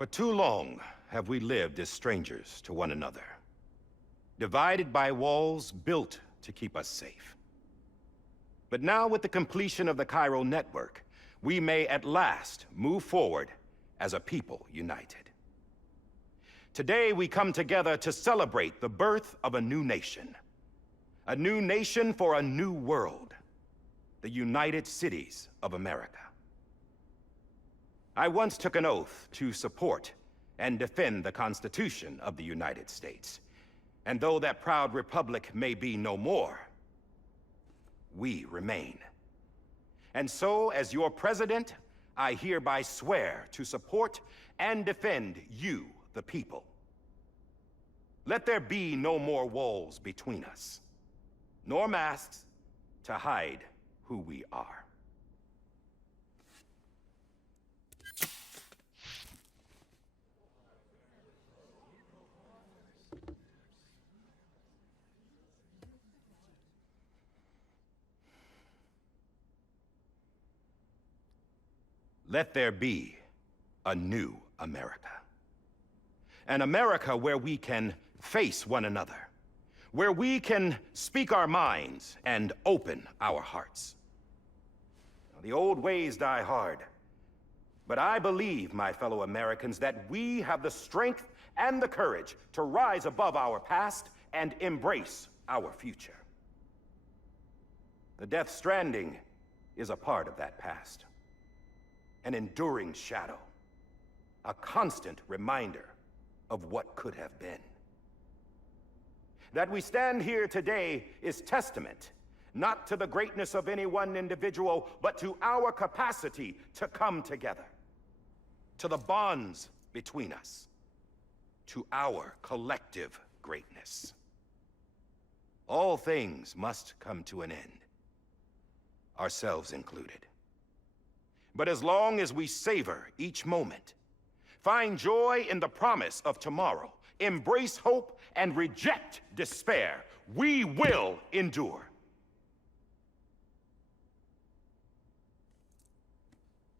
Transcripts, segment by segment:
For too long have we lived as strangers to one another, divided by walls built to keep us safe. But now, with the completion of the Cairo network, we may at last move forward as a people united. Today, we come together to celebrate the birth of a new nation for a new world, the United Cities of America. I once took an oath to support and defend the Constitution of the United States. And though that proud republic may be no more, we remain. And so, as your president, I hereby swear to support and defend you, the people. Let there be no more walls between us, nor masks to hide who we are. Let there be a new America. An America where we can face one another, where we can speak our minds and open our hearts. The old ways die hard, but I believe, my fellow Americans, that we have the strength and the courage to rise above our past and embrace our future. The Death Stranding is a part of that past. An enduring shadow, a constant reminder of what could have been. That we stand here today is testament, not to the greatness of any one individual, but to our capacity to come together, to the bonds between us, to our collective greatness. All things must come to an end, ourselves included. But as long as we savor each moment, find joy in the promise of tomorrow, embrace hope, and reject despair, we will endure.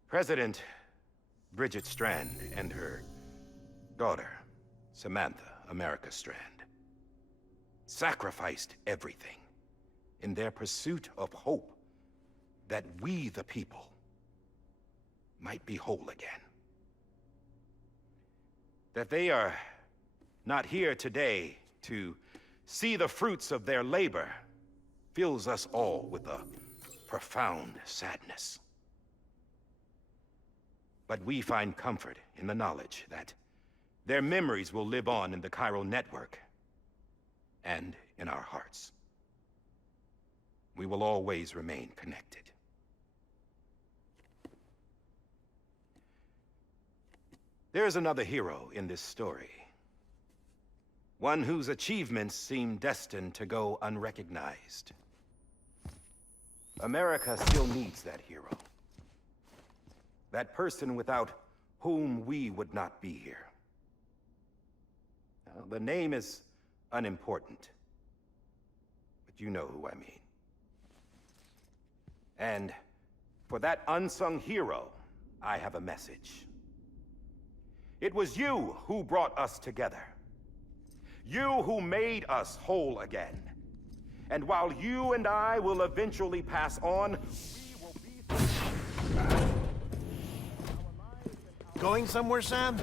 President Bridget Strand and her daughter, Samantha America Strand, sacrificed everything in their pursuit of hope that we, the people, might be whole again. That they are not here today to see the fruits of their labor fills us all with a profound sadness. But we find comfort in the knowledge that their memories will live on in the Cairo network and in our hearts. We will always remain connected. There is another hero in this story. One whose achievements seem destined to go unrecognized. America still needs that hero. That person without whom we would not be here. Now, the name is unimportant, but you know who I mean. And for that unsung hero, I have a message. It was you who brought us together. You who made us whole again. And while you and I will eventually pass on, we will be... Going somewhere, Sam?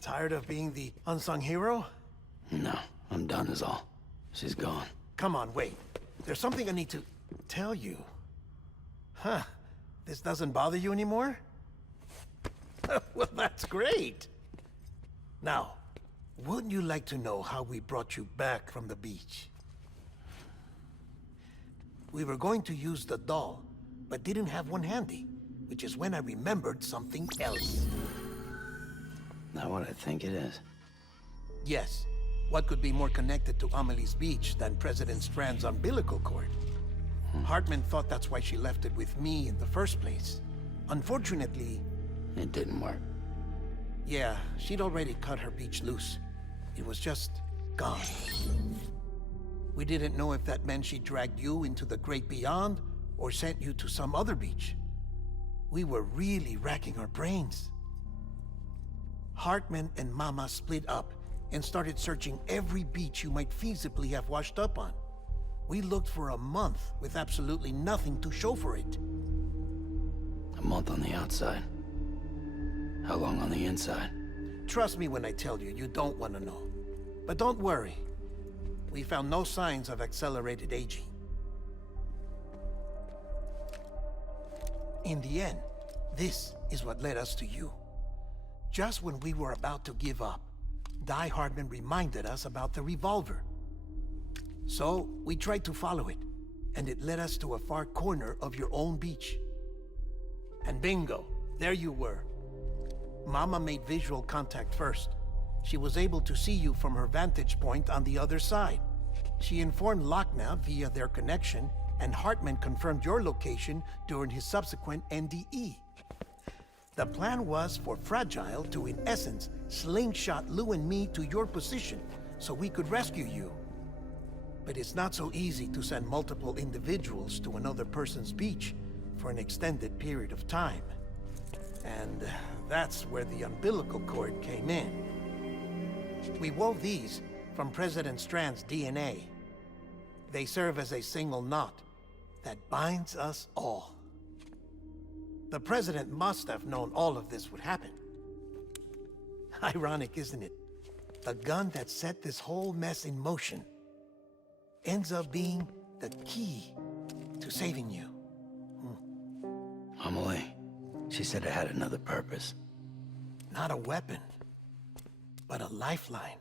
Tired of being the unsung hero? No, I'm done is all. She's gone. Come on, wait. There's something I need to tell you. Huh. This doesn't bother you anymore? Well, that's great. Now, wouldn't you like to know how we brought you back from the beach? We were going to use the doll, but didn't have one handy, which is when I remembered something else. Not what I think it is. Yes. What could be more connected to Amelie's beach than President Strand's umbilical cord? Hartman thought that's why she left it with me in the first place. Unfortunately... It didn't work. Yeah, she'd already cut her beach loose. It was just gone. We didn't know if that meant she dragged you into the great beyond or sent you to some other beach. We were really racking our brains. Hartman and Mama split up and started searching every beach you might feasibly have washed up on. We looked for a month with absolutely nothing to show for it. A month on the outside. How long on the inside? Trust me when I tell you, you don't want to know. But don't worry. We found no signs of accelerated aging. In the end, this is what led us to you. Just when we were about to give up, Die Hardman reminded us about the revolver. So, we tried to follow it, and it led us to a far corner of your own beach. And bingo, there you were. Mama made visual contact first. She was able to see you from her vantage point on the other side. She informed Lochna via their connection, and Hartman confirmed your location during his subsequent NDE. The plan was for Fragile to, in essence, slingshot Lou and me to your position so we could rescue you. But it's not so easy to send multiple individuals to another person's beach for an extended period of time. And that's where the umbilical cord came in. We wove these from President Strand's DNA. They serve as a single knot that binds us all. The President must have known all of this would happen. Ironic, isn't it? The gun that set this whole mess in motion ends up being the key to saving you. Amelie, she said it had another purpose. Not a weapon, but a lifeline.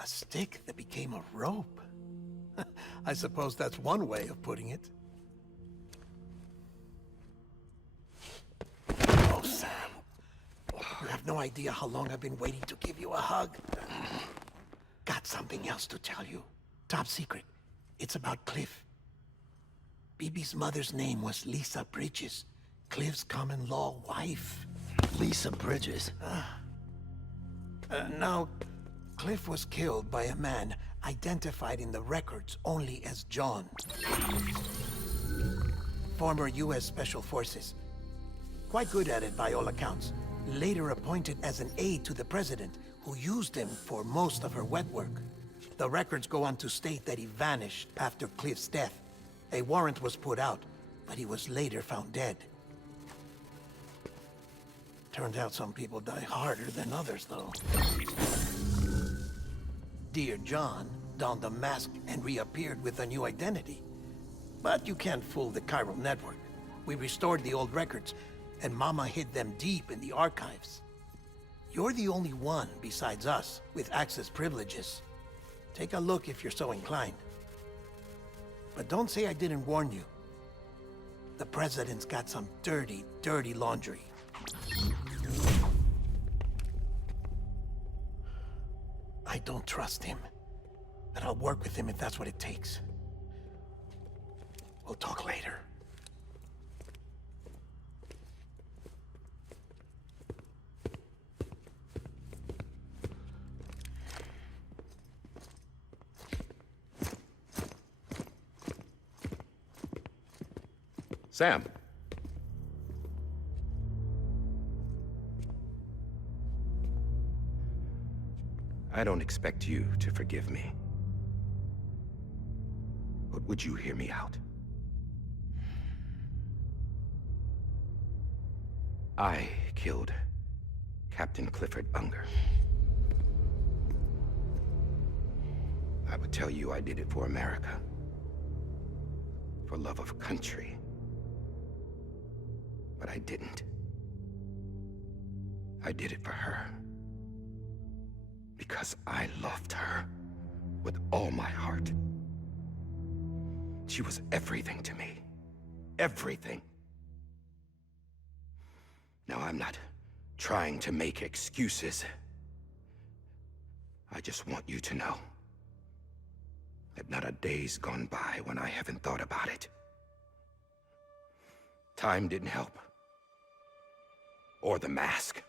A stick that became a rope. I suppose that's one way of putting it. Oh, Sam. You have no idea how long I've been waiting to give you a hug. Got something else to tell you. Top secret. It's about Cliff. Bibi's mother's name was Lisa Bridges, Cliff's common-law wife. Lisa Bridges. Now, Cliff was killed by a man identified in the records only as John. Former U.S. Special Forces. Quite good at it by all accounts. Later appointed as an aide to the president, who used him for most of her wet work. The records go on to state that he vanished after Cliff's death. A warrant was put out, but he was later found dead. Turns out some people die harder than others, though. Dear John donned a mask and reappeared with a new identity. But you can't fool the chiral network. We restored the old records, and Mama hid them deep in the archives. You're the only one besides us with access privileges. Take a look if you're so inclined. But don't say I didn't warn you. The president's got some dirty, dirty laundry. I don't trust him, but I'll work with him if that's what it takes. We'll talk later. Sam. I don't expect you to forgive me. But would you hear me out? I killed Captain Clifford Unger. I would tell you I did it for America. For love of country. But I didn't. I did it for her. Because I loved her with all my heart. She was everything to me. Everything. Now, I'm not trying to make excuses. I just want you to know that not a day's gone by when I haven't thought about it. Time didn't help. Or the mask.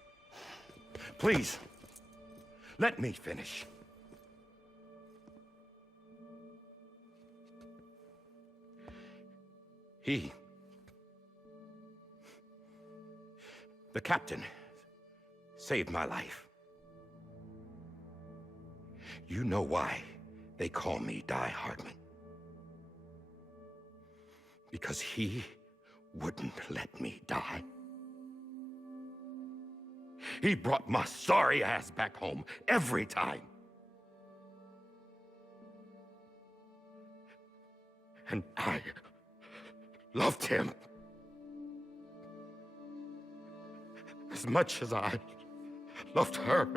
Please, let me finish. The captain saved my life. You know why they call me Die Hardman. Because he wouldn't let me die. He brought my sorry ass back home every time. And I loved him as much as I loved her.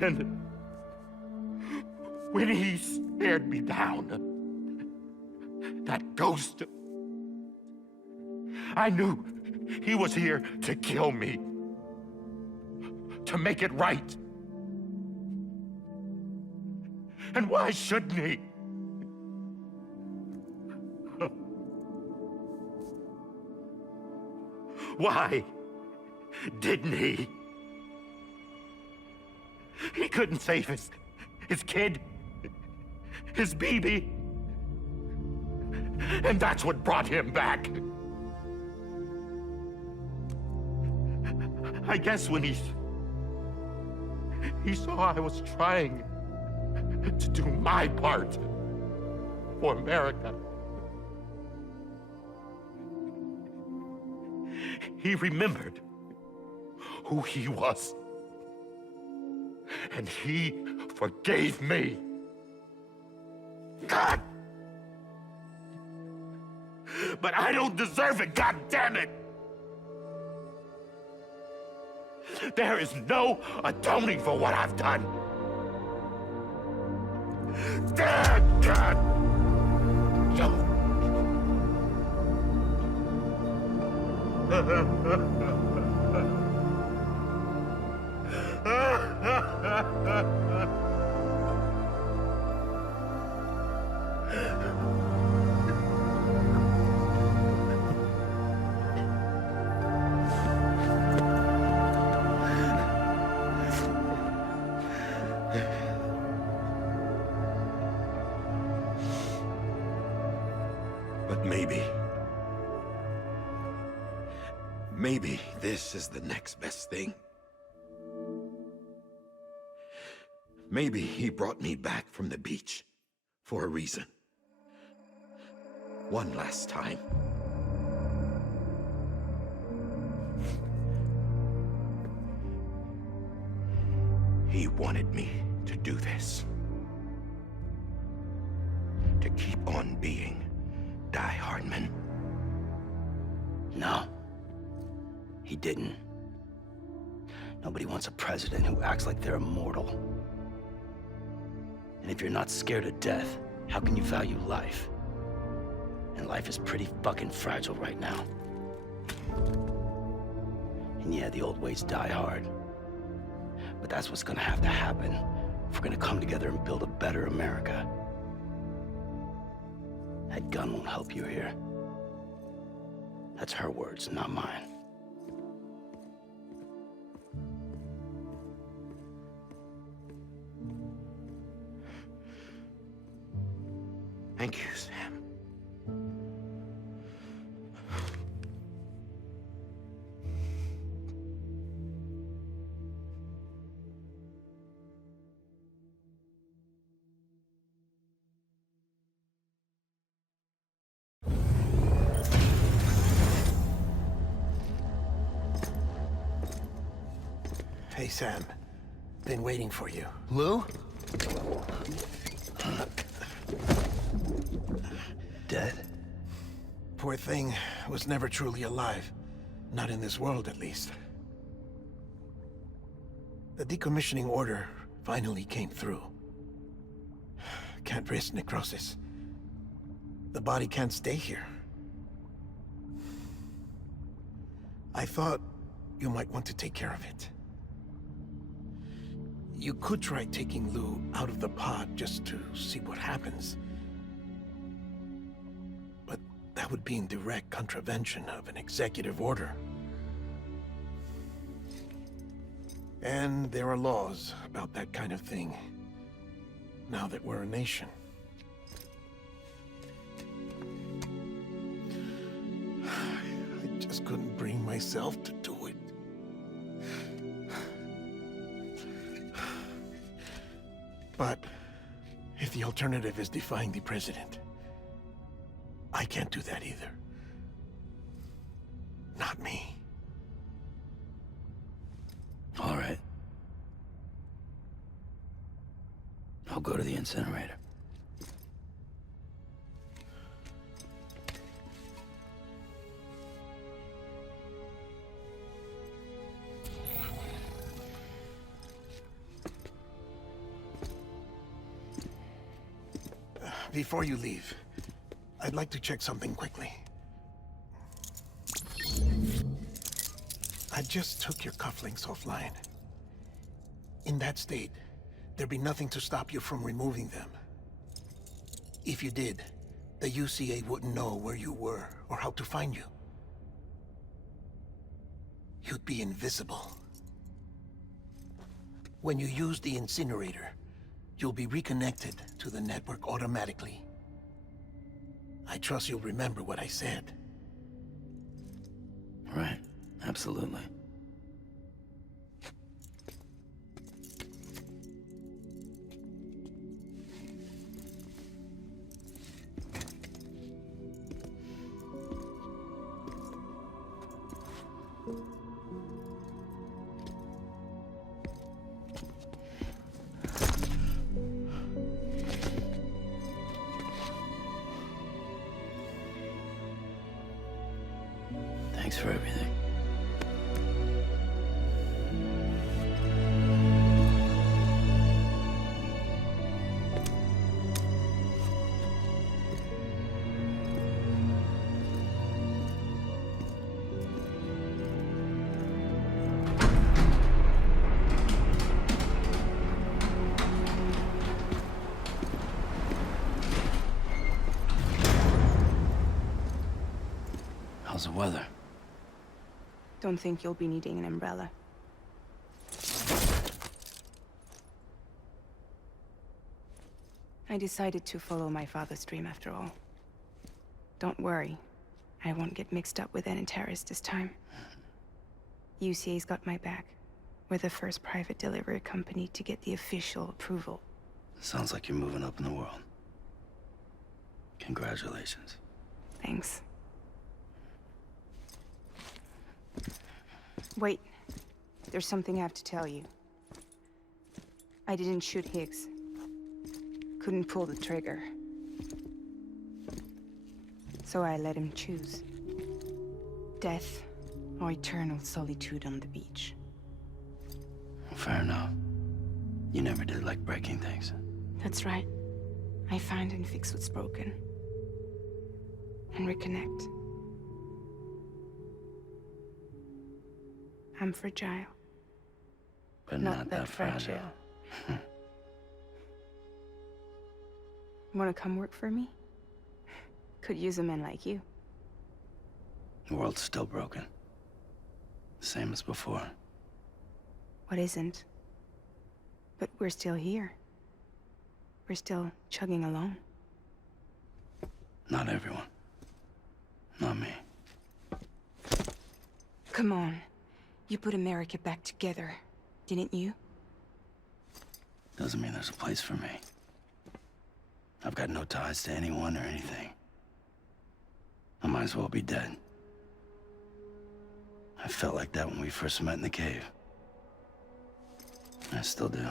And when he stared me down, that ghost, I knew he was here to kill me, to make it right. And why shouldn't he? Why didn't he? He couldn't save his kid, his baby. And that's what brought him back. I guess when he saw I was trying to do my part for America, he remembered who he was. And he forgave me. God! But I don't deserve it, God damn it! There is no atoning for what I've done. Damn God! But maybe this is the next best thing. Maybe he brought me back from the beach for a reason. One last time. He wanted me to do this. To keep on being Die Hardman. No. He didn't. Nobody wants a president who acts like they're immortal. And if you're not scared of death, how can you value life? And life is pretty fucking fragile right now. And yeah, the old ways die hard. But that's what's gonna have to happen if we're gonna come together and build a better America. That gun won't help you here. That's her words, not mine. Thank you, Sam. Hey, Sam. Been waiting for you. Lou? Dead? Poor thing was never truly alive. Not in this world, at least. The decommissioning order finally came through. Can't risk necrosis. The body can't stay here. I thought you might want to take care of it. You could try taking Lou out of the pod just to see what happens. But that would be in direct contravention of an executive order. And there are laws about that kind of thing, now that we're a nation. myself to do it. But if the alternative is defying the president, I can't do that either. Not me. All right. I'll go to the incinerator. Before you leave, I'd like to check something quickly. I just took your cufflinks offline. In that state, there'd be nothing to stop you from removing them. If you did, the UCA wouldn't know where you were or how to find you. You'd be invisible. When you use the incinerator, you'll be reconnected to the network automatically. I trust you'll remember what I said. Right. Absolutely. Thanks for everything. How's the weather? Don't think you'll be needing an umbrella. I decided to follow my father's dream after all. Don't worry, I won't get mixed up with any terrorists this time. UCA's got my back. We're the first private delivery company to get the official approval. Sounds like you're moving up in the world. Congratulations. Thanks. Wait, there's something I have to tell you. I didn't shoot Higgs. Couldn't pull the trigger. So I let him choose. Death or eternal solitude on the beach. Fair enough. You never did like breaking things. That's right. I find and fix what's broken. And reconnect. I'm fragile. But not that fragile. Wanna come work for me? Could use a man like you. The world's still broken. Same as before. What isn't? But we're still here. We're still chugging along. Not everyone. Not me. Come on. You put America back together, didn't you? Doesn't mean there's a place for me. I've got no ties to anyone or anything. I might as well be dead. I felt like that when we first met in the cave. I still do.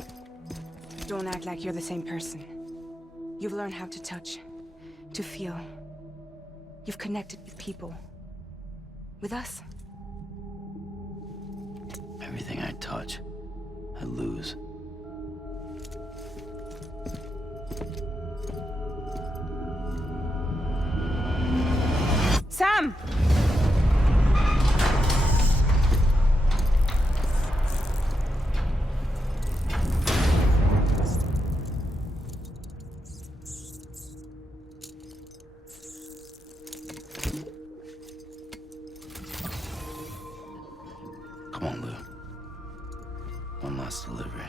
Don't act like you're the same person. You've learned how to touch, to feel. You've connected with people. With us. Everything I touch, I lose. Sam! Come on, Lou. One last delivery.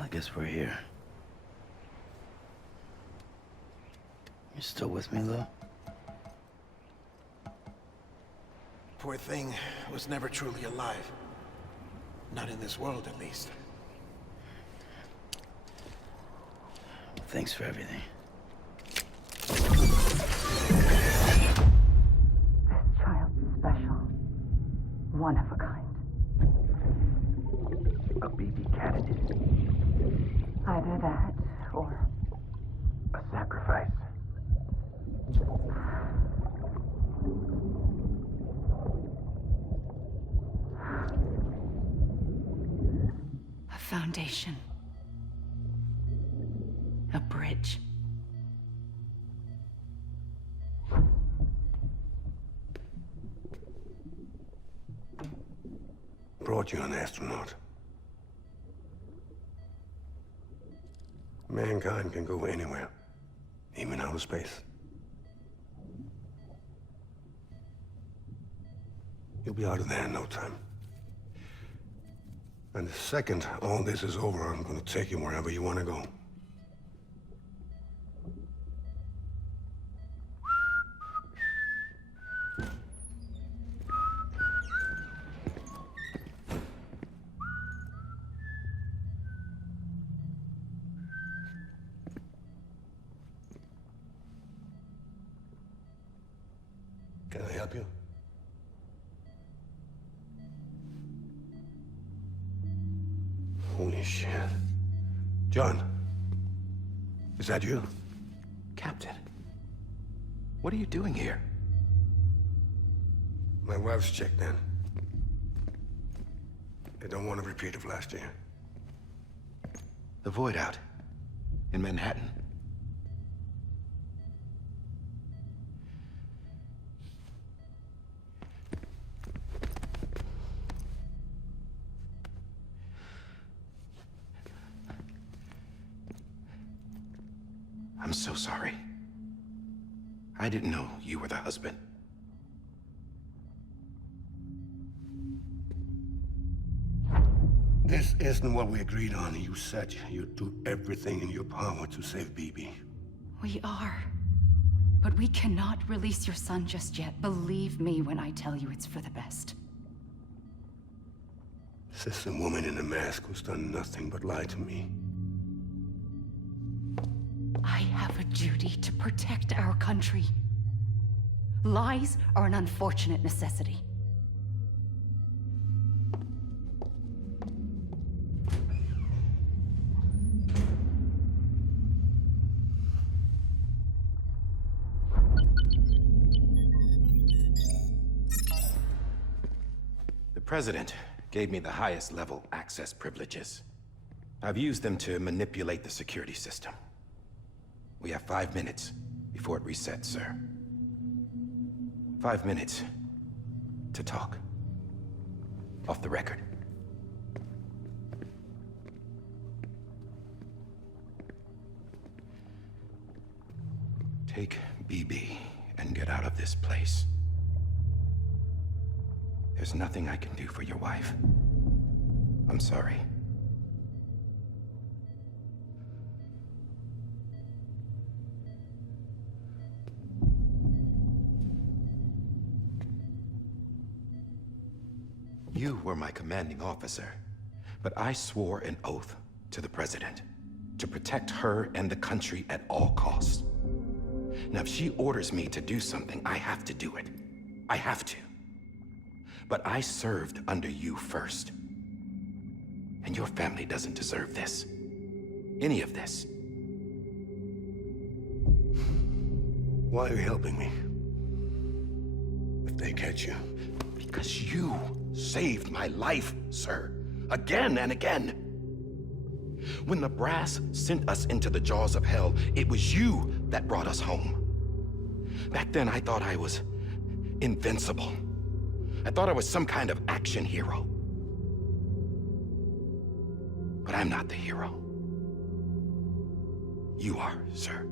I guess we're here. You still with me, though? Poor thing was never truly alive. Not in this world, at least. Thanks for everything. Child special. One of a kind. A baby candidate. Either that, or A sacrifice. a foundation. A bridge. Brought you an astronaut. Mankind can go anywhere, even outer space. You'll be out of there in no time. And the second all this is over, I'm gonna take you wherever you wanna go. Can I help you? Holy shit. John, is that you? Captain, what are you doing here? My wife's checked in. They don't want a repeat of last year. The Void out in Manhattan. I'm so sorry. I didn't know you were the husband. This isn't what we agreed on. You said you'd do everything in your power to save BB. We are. But we cannot release your son just yet. Believe me when I tell you it's for the best. Assistant woman in a mask who's done nothing but lie to me. I have a duty to protect our country. Lies are an unfortunate necessity. The President gave me the highest level access privileges. I've used them to manipulate the security system. We have 5 minutes before it resets, sir. 5 minutes to talk. Off the record. Take BB and get out of this place. There's nothing I can do for your wife. I'm sorry. You were my commanding officer, but I swore an oath to the President to protect her and the country at all costs. Now, if she orders me to do something, I have to do it. I have to. But I served under you first. And your family doesn't deserve this. Any of this. Why are you helping me? If they catch you. Because you saved my life, sir. Again and again. When the brass sent us into the jaws of hell, it was you that brought us home. Back then, I thought I was invincible. I thought I was some kind of action hero. But I'm not the hero. You are, sir.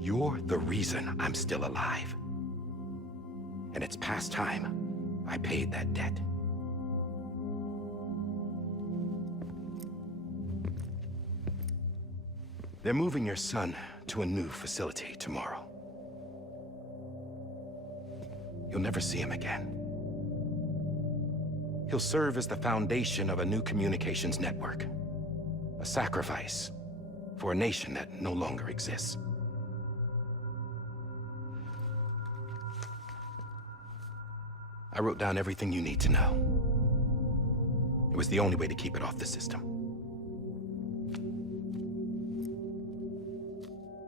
You're the reason I'm still alive. And it's past time I paid that debt. They're moving your son to a new facility tomorrow. You'll never see him again. He'll serve as the foundation of a new communications network. A sacrifice for a nation that no longer exists. I wrote down everything you need to know. It was the only way to keep it off the system.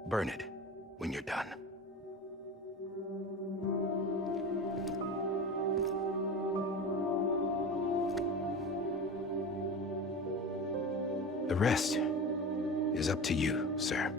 Burn it when you're done. The rest is up to you, sir.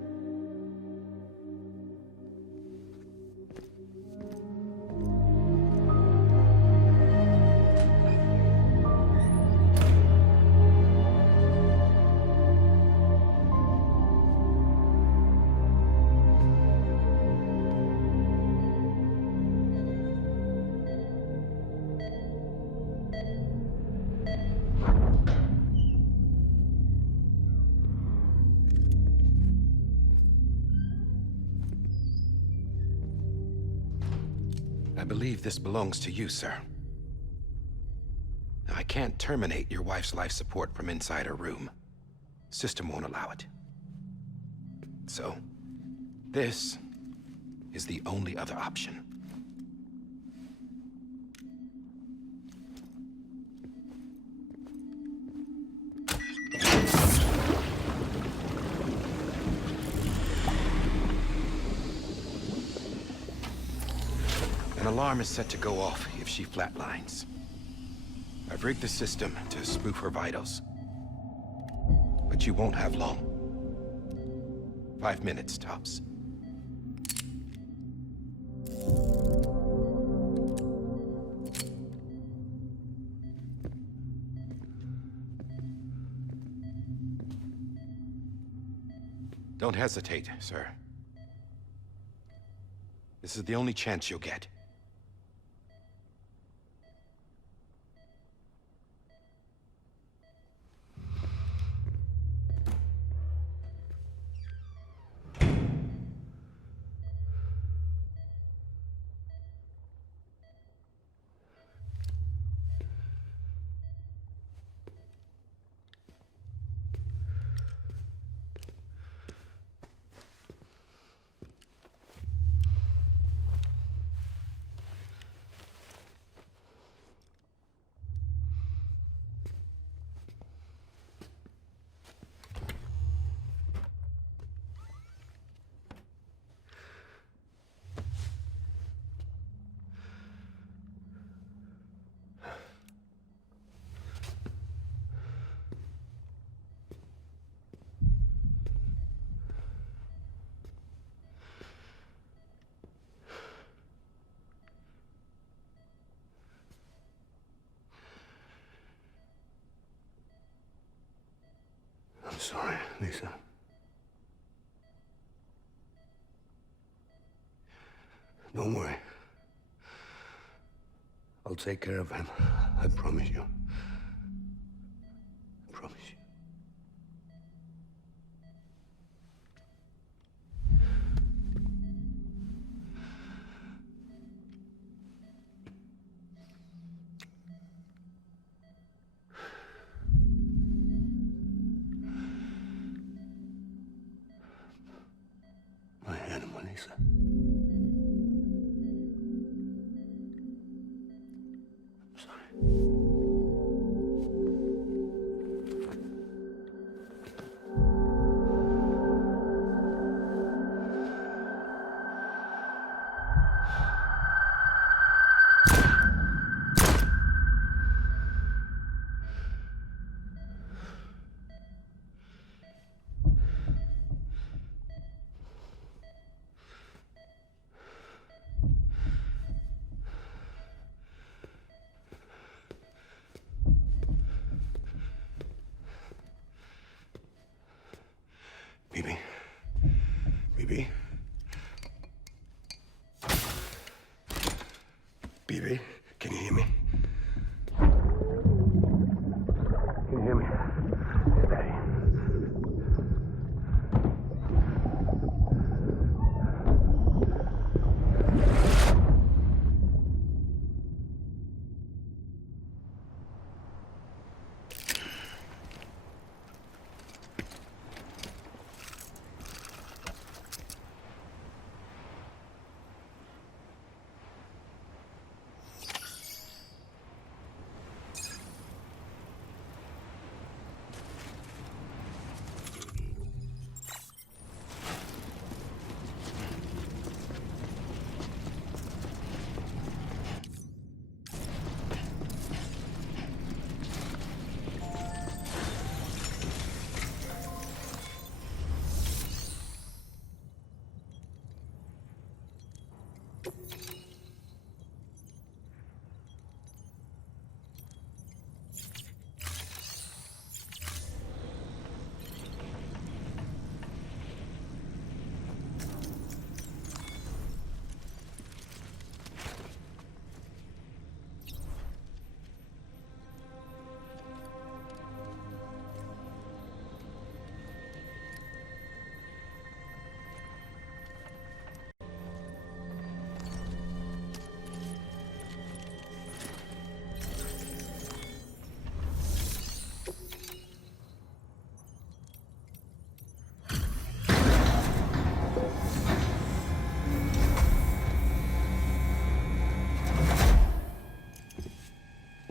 I believe this belongs to you, sir. Now, I can't terminate your wife's life support from inside her room. System won't allow it. So, this is the only other option. An alarm is set to go off if she flatlines. I've rigged the system to spoof her vitals. But you won't have long. 5 minutes, tops. Don't hesitate, sir. This is the only chance you'll get. Lisa. Don't worry. I'll take care of him. I promise you. I promise you. My animal, Lisa. I'm sorry. Bibi. Bibi. Bibi, can you hear me? Can you hear me? Steady.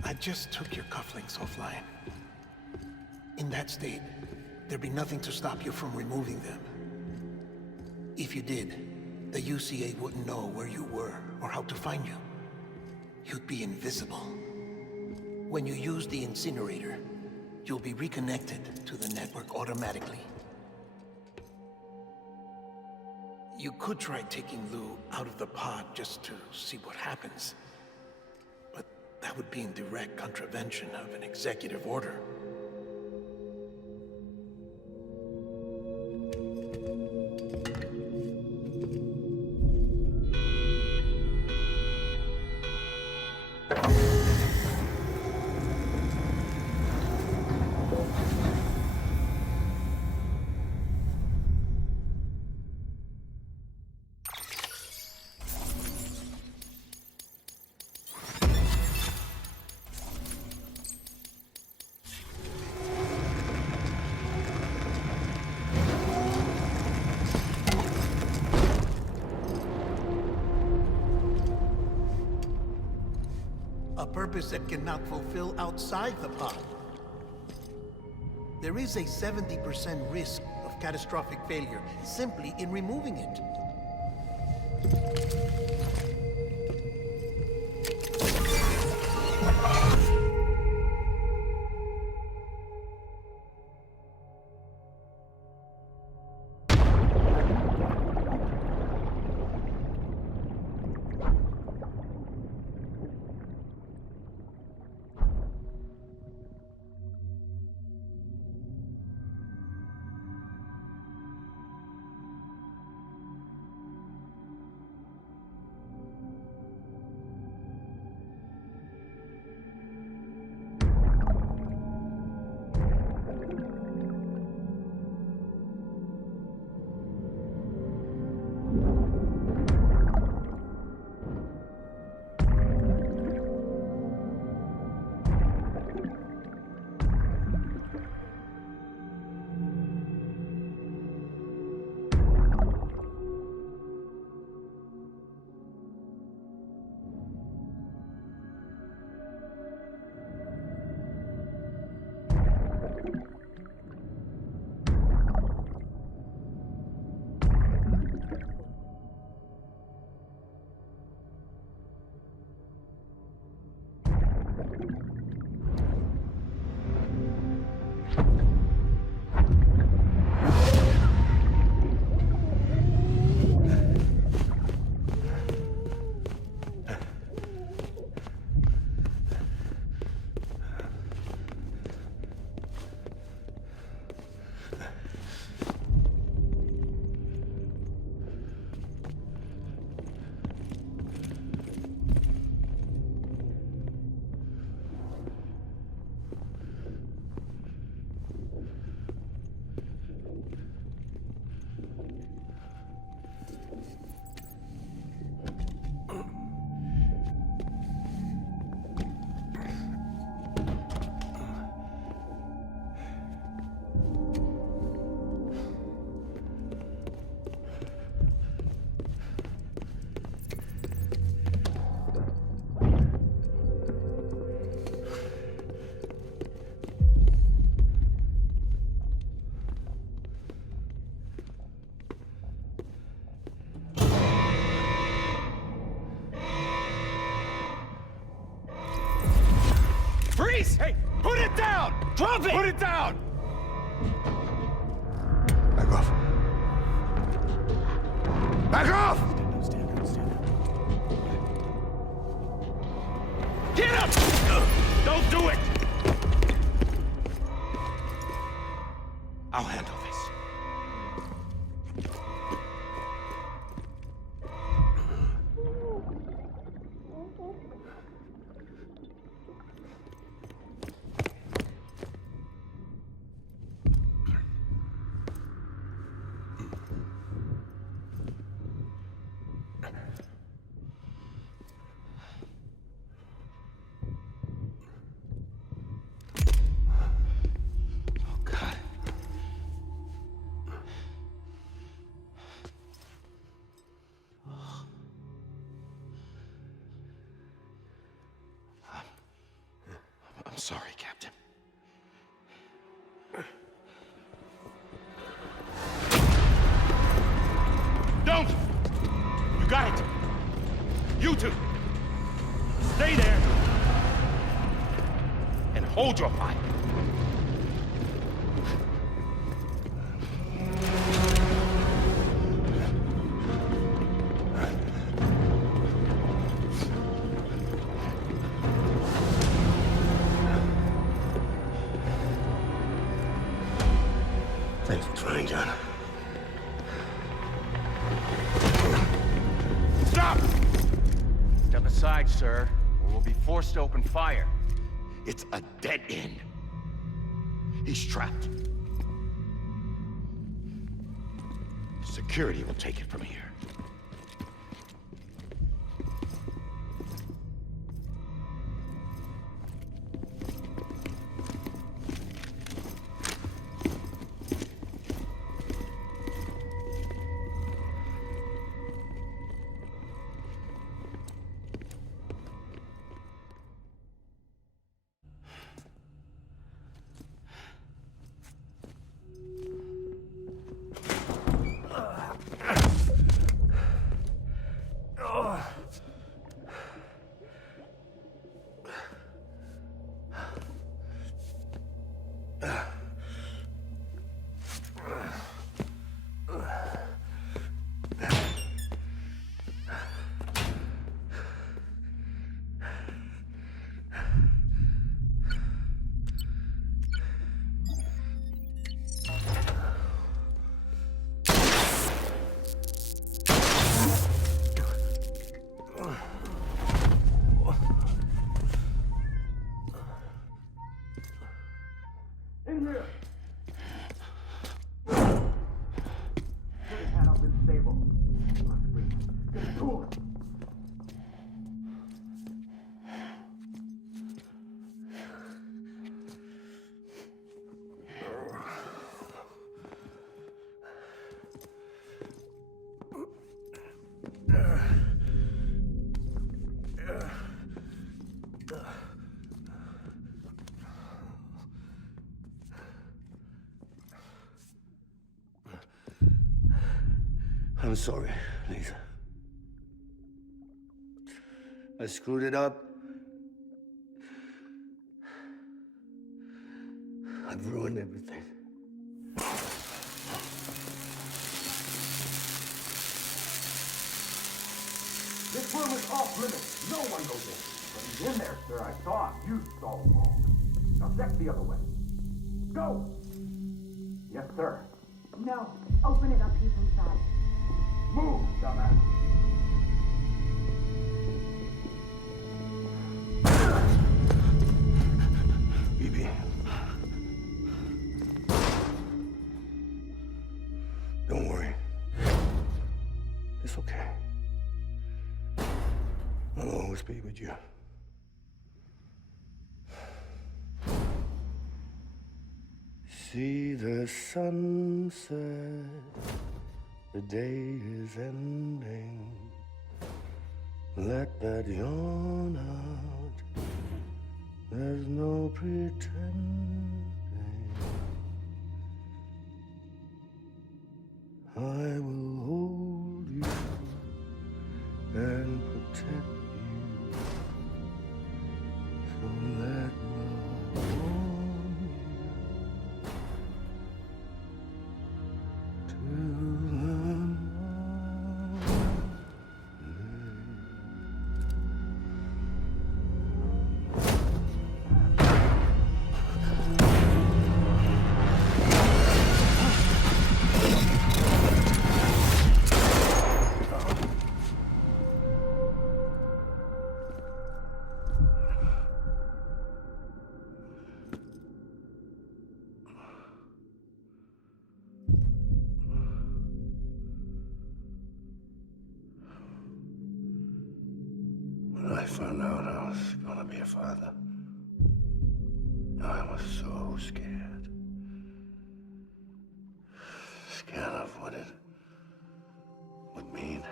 I just took your cufflinks offline. In that state, there'd be nothing to stop you from removing them. If you did, the UCA wouldn't know where you were or how to find you. You'd be invisible. When you use the incinerator, you'll be reconnected to the network automatically. You could try taking Lou out of the pod just to see what happens. But that would be in direct contravention of an executive order. A purpose that cannot fulfill outside the pod. There is a 70% risk of catastrophic failure simply in removing it. Drop it! Put it down! Back off. Back off! Get up! Don't do it! I'll handle this. I'm sorry, Captain. Don't! You got it! You two! Stay there! And hold your fire. Thanks for trying, John. Stop! Step aside, sir, or we'll be forced to open fire. It's a dead end. He's trapped. Security will take it from here. I'm sorry, Lisa. I screwed it up. I've ruined everything. This room is off limits. No one goes in. But he's in there, sir. I saw him. You saw him all. Now check the other way. Go! Yes, sir. No. Open it up. He's inside. Move, dumbass. BB. Don't worry. It's okay. I'll always be with you. See the sunset, the day is ending. Let that yawn out, there's no pretending. I will hold you and protect you. So let love warm you. found out I was gonna be a father, I was so scared. Scared of what it would mean.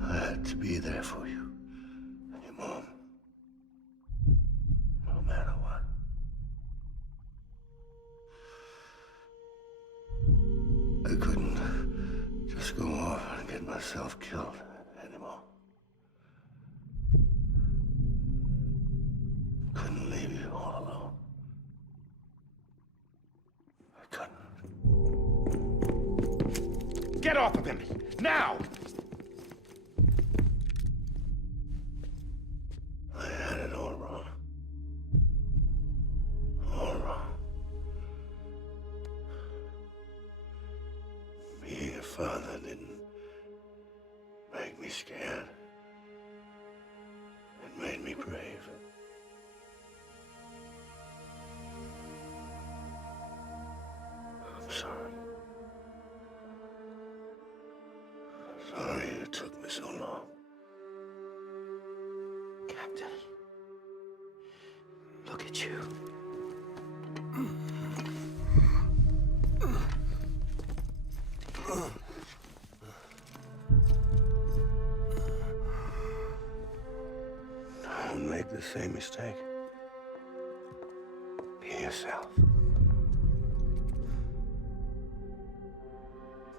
I had to be there for you and your mom, no matter what. I couldn't just go off and get myself killed anymore. Couldn't leave you all alone. I couldn't. Get off of him! Now! I had it all wrong. All wrong. Being a father didn't make me scared. It made me brave. I'm sorry. Sorry it took me so long. Captain, look at you. Don't make the same mistake. Be yourself.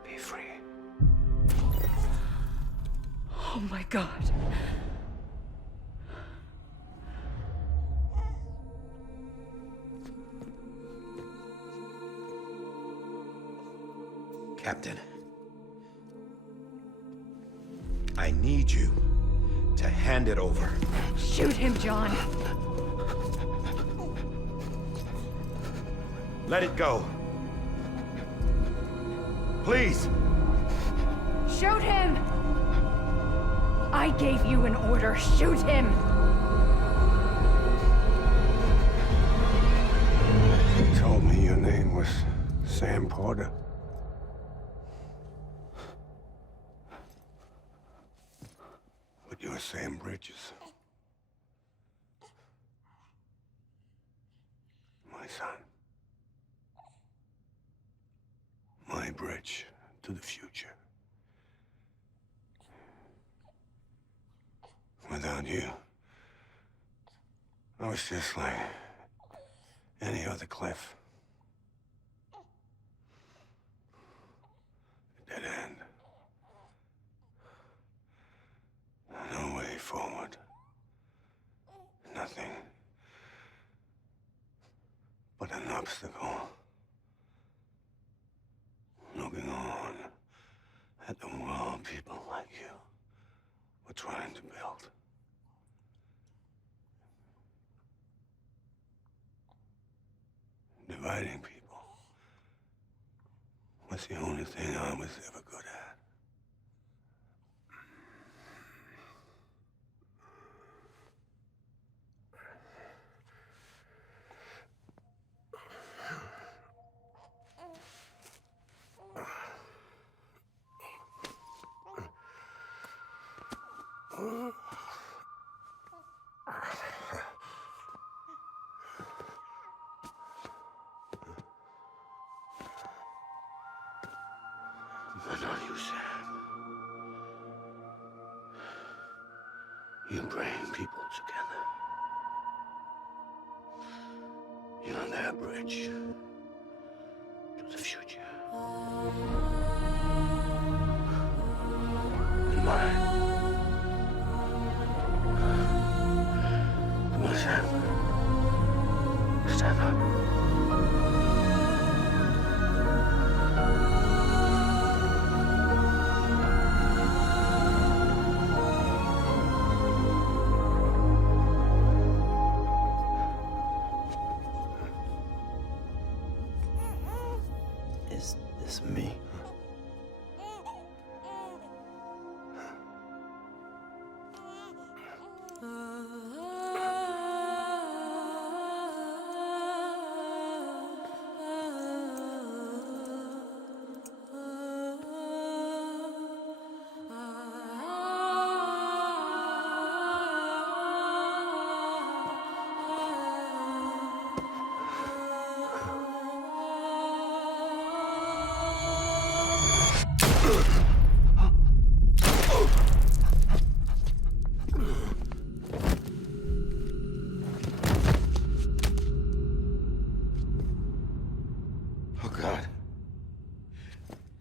Be free. Oh my God. Captain, I need you to hand it over. Shoot him, John. Let it go. Please. Shoot him! I gave you an order. Shoot him! You told me your name was Sam Porter. But you're Sam Bridges. My son. My bridge to the future. Without you, I was just like any other cliff. A dead end. No way forward. Nothing but an obstacle. Looking on at the world people like you were trying to build. Dividing people was the only thing I was ever good at. But not you, Sam. You bring people together. You're their bridge to the future. And mine. Come on, Sam. Stand up.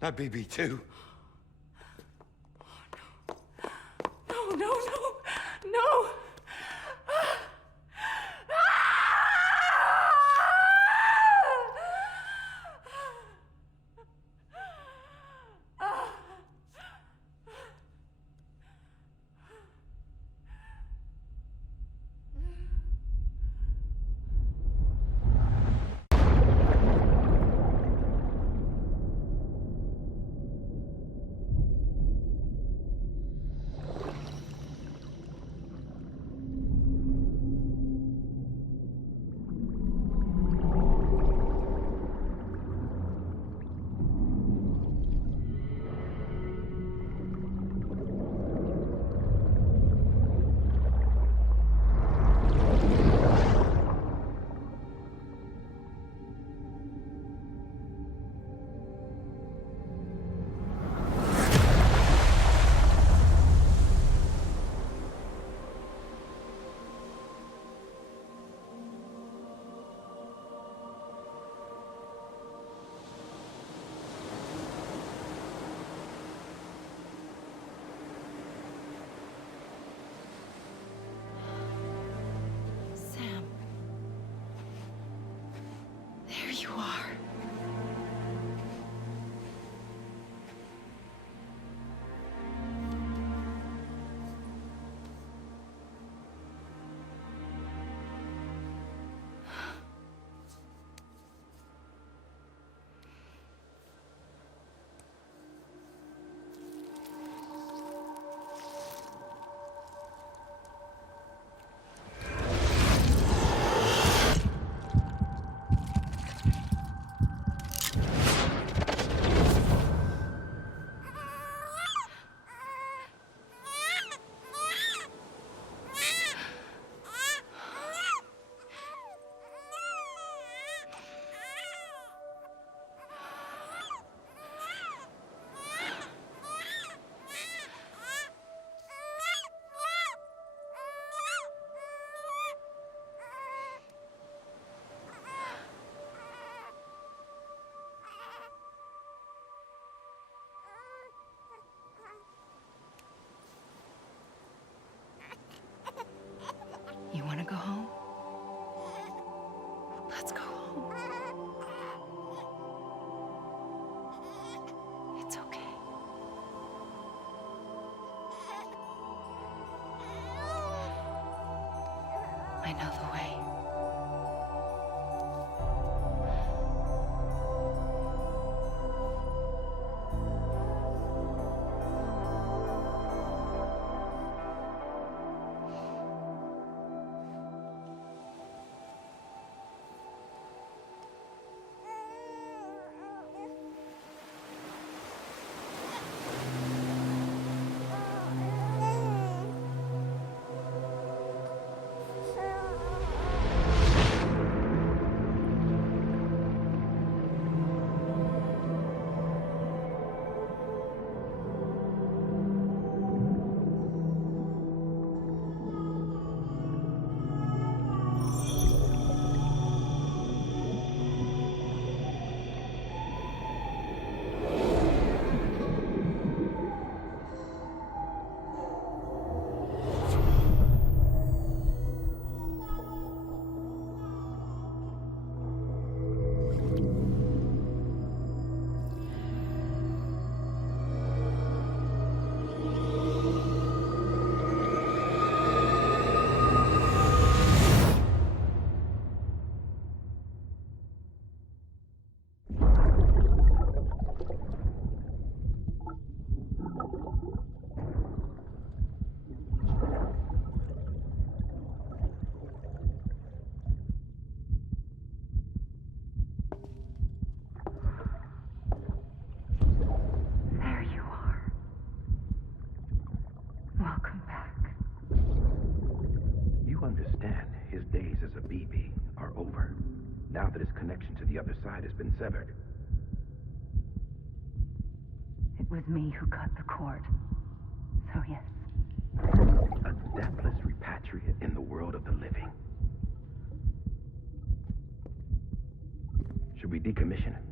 My baby too. No, no, no, no! There you are. You want to go home? Let's go home. It's okay. I know the way. Now that his connection to the other side has been severed. It was me who cut the cord. So yes. A deathless repatriate in the world of the living. Should we decommission him?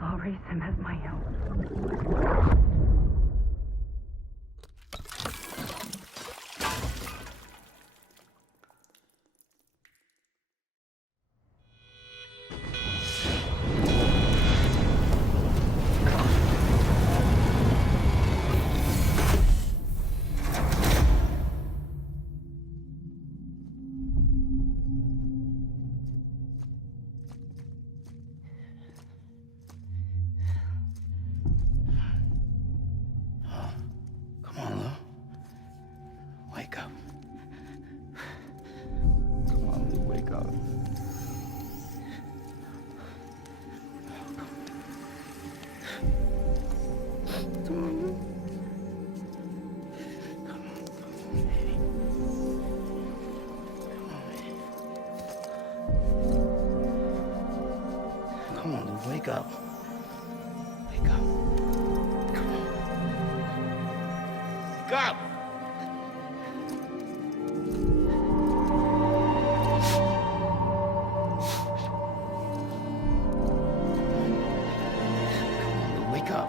I'll raise him as my own. Come on, Lou. Wake up. Come on, Lou, wake up. Come on, Lou. Come on, baby. Come on, Lou, wake up. Wake up. Come on. Wake up! Come on, wake up.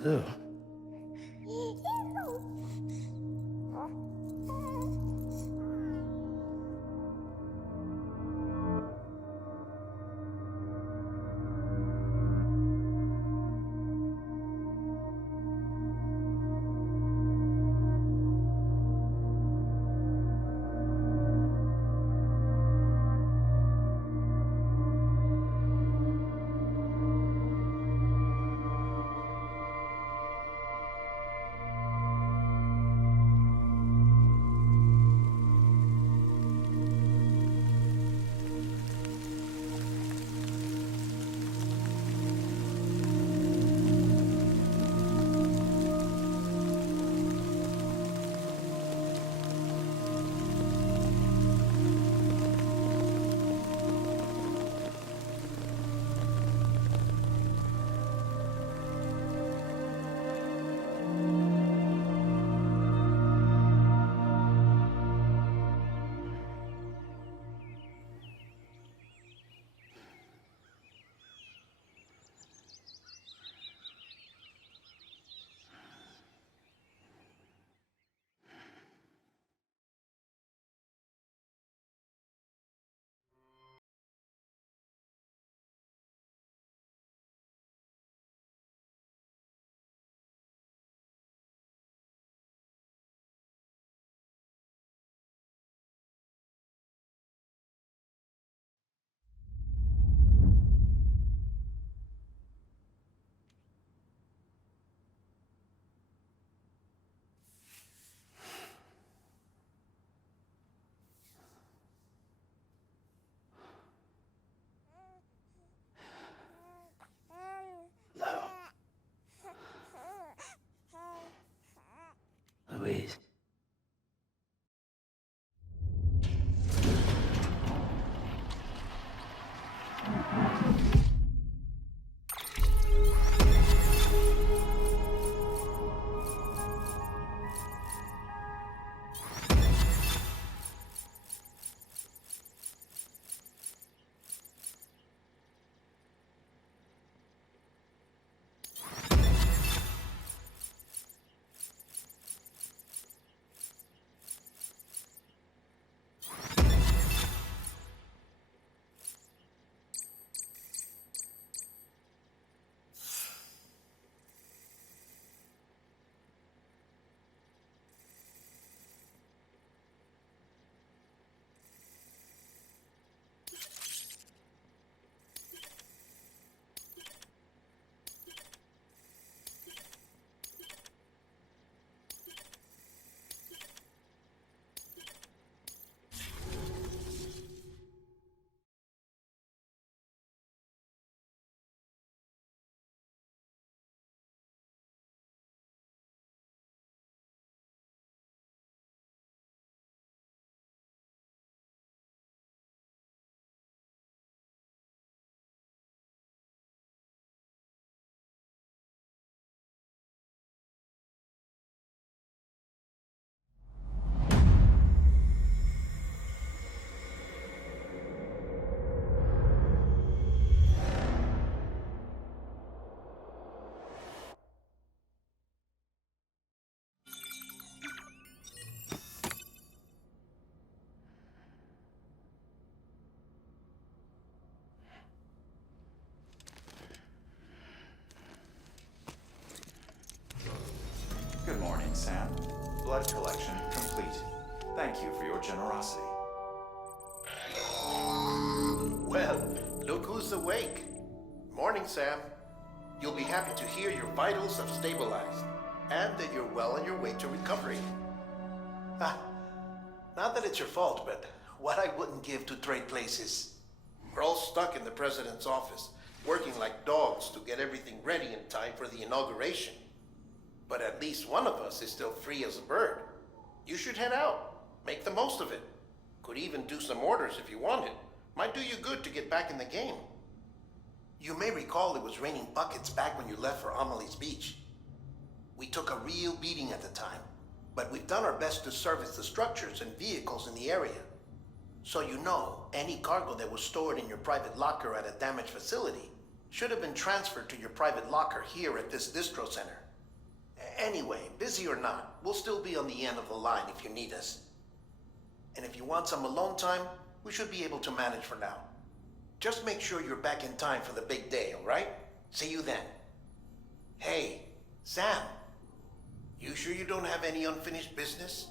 Lou. Sam. Blood collection complete. Thank you for your generosity. Well, look who's awake. Morning, Sam. You'll be happy to hear your vitals have stabilized, and that you're well on your way to recovery. Not that it's your fault, but what I wouldn't give to trade places. We're all stuck in the president's office, working like dogs to get everything ready in time for the inauguration. But at least one of us is still free as a bird. You should head out. Make the most of it. Could even do some orders if you wanted. Might do you good to get back in the game. You may recall it was raining buckets back when you left for Amelie's Beach. We took a real beating at the time, but we've done our best to service the structures and vehicles in the area. So you know, any cargo that was stored in your private locker at a damaged facility should have been transferred to your private locker here at this distro center. Anyway, busy or not, we'll still be on the end of the line if you need us. And if you want some alone time, we should be able to manage for now. Just make sure you're back in time for the big day, all right? See you then. Hey, Sam, you sure you don't have any unfinished business?